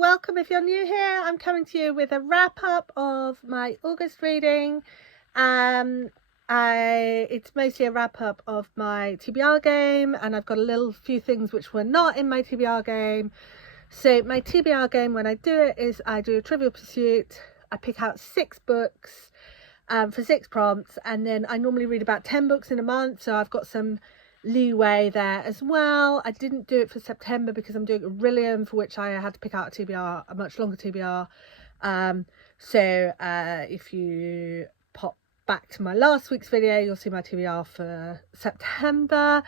welcome if you're new here. I'm coming to you with a wrap up of my August reading. It's mostly a wrap up of my TBR game, and I've got a few things which were not in my TBR game. So my TBR game, when I do it, is I do a Trivial Pursuit. I pick out 6 books for 6 prompts, and then I normally read about 10 books in a month, so I've got some leeway there as well. I didn't do it for September because I'm doing Aurelium, for which I had to pick out a TBR, a much longer TBR. So if you pop back to my last week's video, you'll see my TBR for September.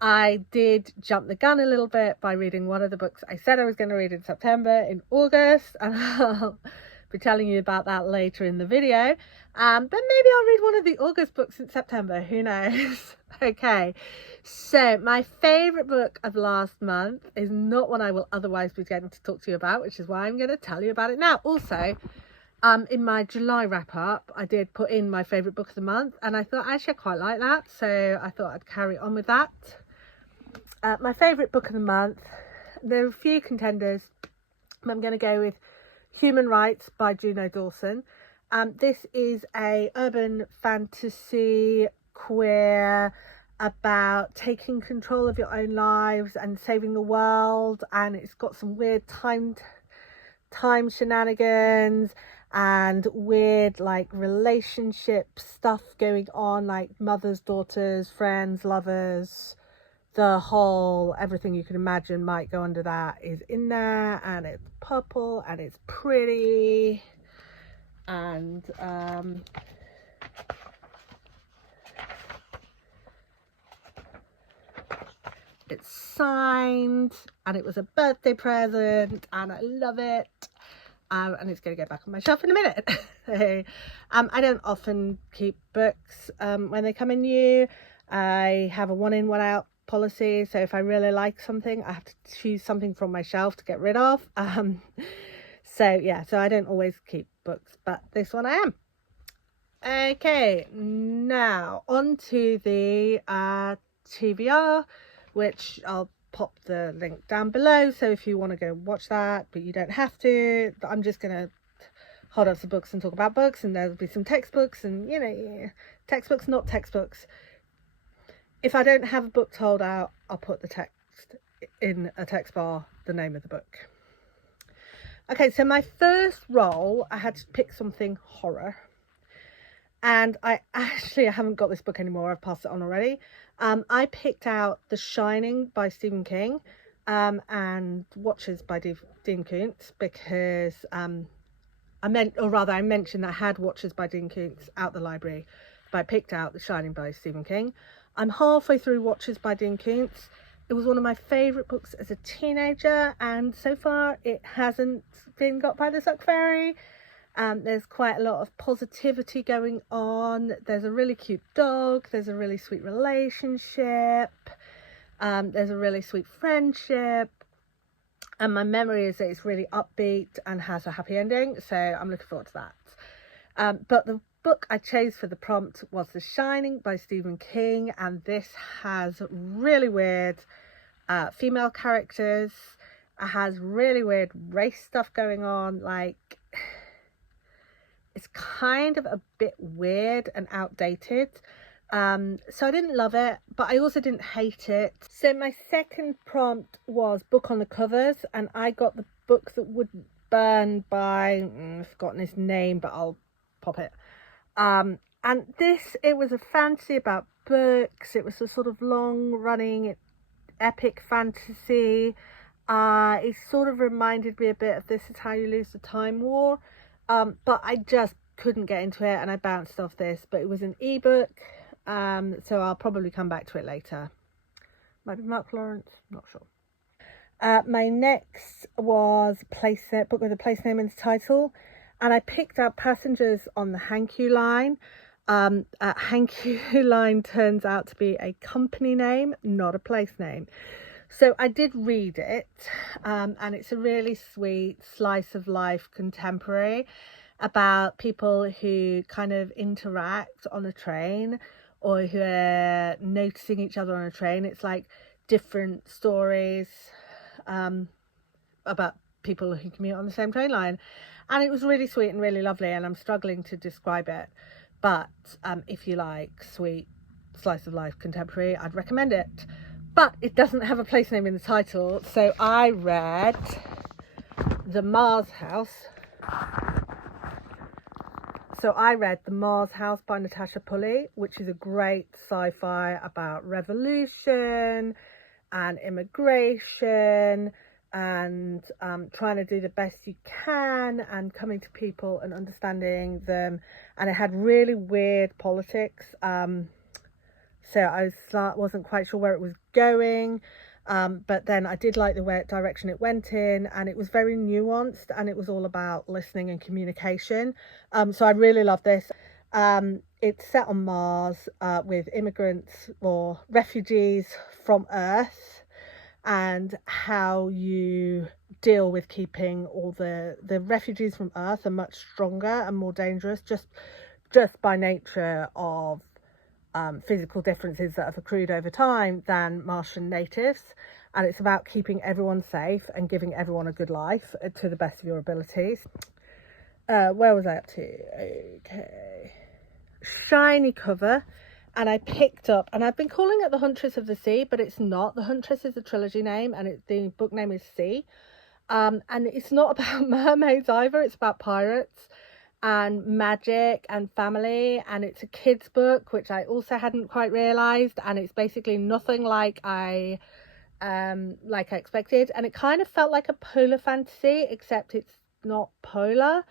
I did jump the gun a little bit by reading one of the books I said I was going to read in September in August, and I'll be telling you about that later in the video. But maybe I'll read one of the August books in September, who knows. Okay, so my favourite book of last month is not one I will otherwise be getting to talk to you about, which is why I'm going to tell you about it now. Also, in my July wrap up, I did put in my favourite book of the month, and I thought actually I quite like that, so I thought I'd carry on with that. My favourite book of the month, there are a few contenders. I'm going to go with Human Rites by Juno Dawson. This is a urban fantasy queer about taking control of your own lives and saving the world, and it's got some weird time shenanigans and weird like relationship stuff going on, like mothers, daughters, friends, lovers. The whole everything you can imagine might go under that is in there, and it's purple and it's pretty, and it's signed, and it was a birthday present, and I love it. And it's going to go back on my shelf in a minute. So, I don't often keep books when they come in new. I have a 1 in 1 out policy, so if I really like something, I have to choose something from my shelf to get rid of. So I don't always keep books, but this one I am. Okay, now on to the TBR, which I'll pop the link down below, so if you want to go watch that, but you don't have to. I'm just gonna hold up some books and talk about books, and there'll be some textbooks, and textbooks, not textbooks. If I don't have a book to hold out, I'll put the text in a text bar, the name of the book. Okay, so my first roll, I had to pick something horror. And I haven't got this book anymore. I've passed it on already. I picked out The Shining by Stephen King and Watchers by Dean Koontz, because I mentioned that I had Watchers by Dean Koontz out the library, but I picked out The Shining by Stephen King. I'm halfway through Watchers by Dean Koontz. It was one of my favourite books as a teenager, and so far it hasn't been got by the Suck Fairy. There's quite a lot of positivity going on. There's a really cute dog. There's a really sweet relationship. There's a really sweet friendship. And my memory is that it's really upbeat and has a happy ending. So I'm looking forward to that. But the book I chose for the prompt was The Shining by Stephen King. And this has really weird female characters. It has really weird race stuff going on. Like, it's kind of a bit weird and outdated. So I didn't love it, but I also didn't hate it. So my second prompt was book on the covers, and I got the book that wouldn't burn by, I've forgotten his name, but I'll pop it. And it was a fantasy about books. It was a sort of long running epic fantasy. It sort of reminded me a bit of This Is How You Lose the Time War. But I just couldn't get into it, and I bounced off this. But it was an ebook, so I'll probably come back to it later. Might be Mark Lawrence, not sure. My next was a book with a place name in the title, and I picked out Passengers on the Hankyu line. Hankyu line turns out to be a company name, not a place name. So I did read it, and it's a really sweet slice of life contemporary about people who kind of interact on a train, or who are noticing each other on a train. It's like different stories about people who commute on the same train line. And it was really sweet and really lovely, and I'm struggling to describe it. But if you like sweet slice of life contemporary, I'd recommend it. But it doesn't have a place name in the title, so I read The Mars House. So I read The Mars House by Natasha Pulley, which is a great sci-fi about revolution and immigration and trying to do the best you can and coming to people and understanding them. And it had really weird politics. So I wasn't quite sure where it was going. But then I did like the direction it went in, and it was very nuanced, and it was all about listening and communication. So I really love this. It's set on Mars with immigrants or refugees from Earth, and how you deal with keeping all the refugees from Earth are much stronger and more dangerous just by nature of physical differences that have accrued over time than Martian natives. And it's about keeping everyone safe and giving everyone a good life to the best of your abilities. Where was I up to? Okay. Shiny cover. And I picked up, and I've been calling it The Huntress of the Sea, but it's not. The Huntress is a trilogy name, and the book name is Sea. And it's not about mermaids either. It's about pirates and magic and family, and it's a kid's book, which I also hadn't quite realised, and it's basically nothing like I expected, and it kind of felt like a polar fantasy, except it's not polar,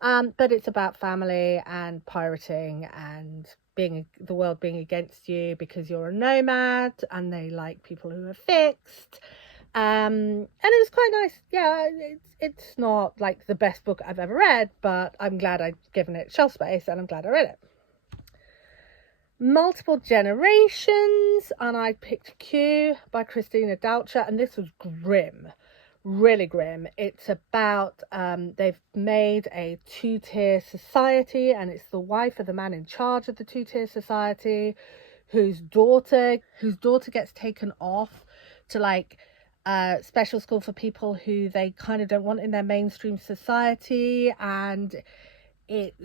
but it's about family and pirating and the world being against you because you're a nomad, and they like people who are fixed. And it was quite nice. Yeah, it's not like the best book I've ever read, but I'm glad I've given it shelf space, and I'm glad I read it. Multiple Generations, and I picked Q by Christina Dalcher, and this was grim, really grim. It's about they've made a two-tier society, and it's the wife of the man in charge of the two-tier society whose daughter gets taken off to like special school for people who they kind of don't want in their mainstream society, and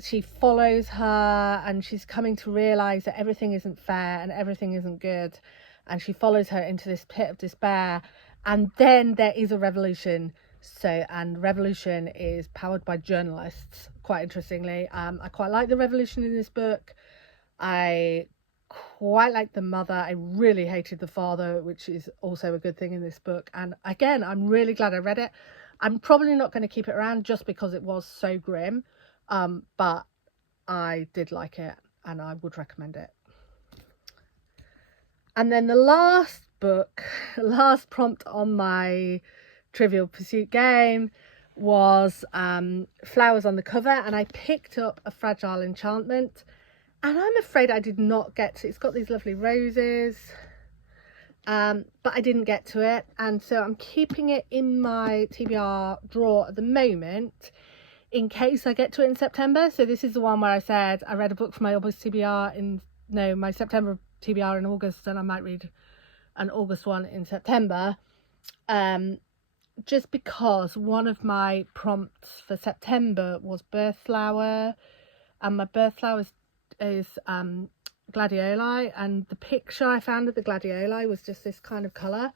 she follows her, and she's coming to realize that everything isn't fair and everything isn't good, and she follows her into this pit of despair. And then there is a revolution. And revolution is powered by journalists, quite interestingly. I quite like the revolution in this book. I quite like the mother. I really hated the father, which is also a good thing in this book. And again, I'm really glad I read it. I'm probably not going to keep it around just because it was so grim, but I did like it, and I would recommend it. And then the last prompt on my Trivial Pursuit game was flowers on the cover, and I picked up A Fragile Enchantment, and I'm afraid I did not get to. It's got these lovely roses, but I didn't get to it, and so I'm keeping it in my TBR drawer at the moment in case I get to it in September. So this is the one where I said I read a book for my August TBR my September TBR in August, and I might read an August one in September, just because one of my prompts for September was birth flower, and my birth flower is gladioli, and the picture I found of the gladioli was just this kind of colour,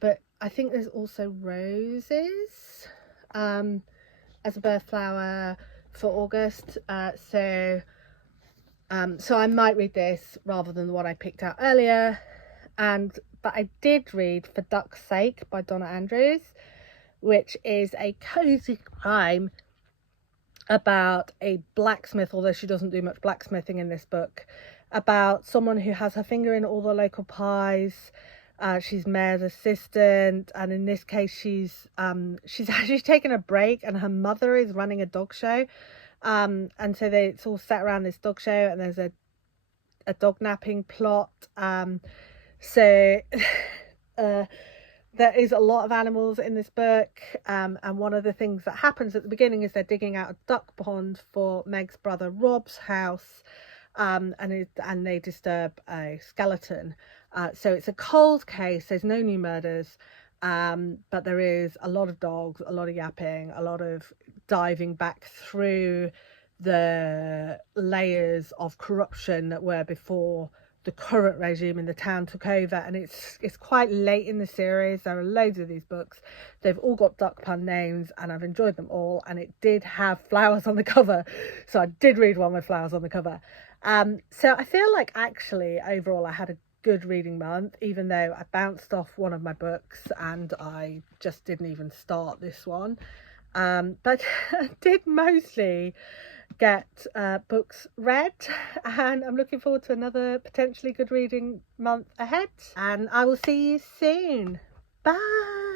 but I think there's also roses as a birth flower for August, so I might read this rather than the one I picked out earlier. But I did read For Duck's Sake by Donna Andrews, which is a cozy crime about a blacksmith, although she doesn't do much blacksmithing in this book, about someone who has her finger in all the local pies. She's mayor's assistant, and in this case she's actually taken a break, and her mother is running a dog show, and so it's all set around this dog show, and there's a dog napping plot. So there is a lot of animals in this book, and one of the things that happens at the beginning is they're digging out a duck pond for Meg's brother Rob's house, and they disturb a skeleton. So it's a cold case, there's no new murders, But there is a lot of dogs, a lot of yapping, a lot of diving back through the layers of corruption that were before the current regime in the town took over. And it's quite late in the series. There are loads of these books. They've all got duck pun names, and I've enjoyed them all. And it did have flowers on the cover, so I did read one with flowers on the cover. So I feel like actually overall I had a good reading month, even though I bounced off one of my books and I just didn't even start this one. But I did mostly get books read, and I'm looking forward to another potentially good reading month ahead, and I will see you soon. Bye.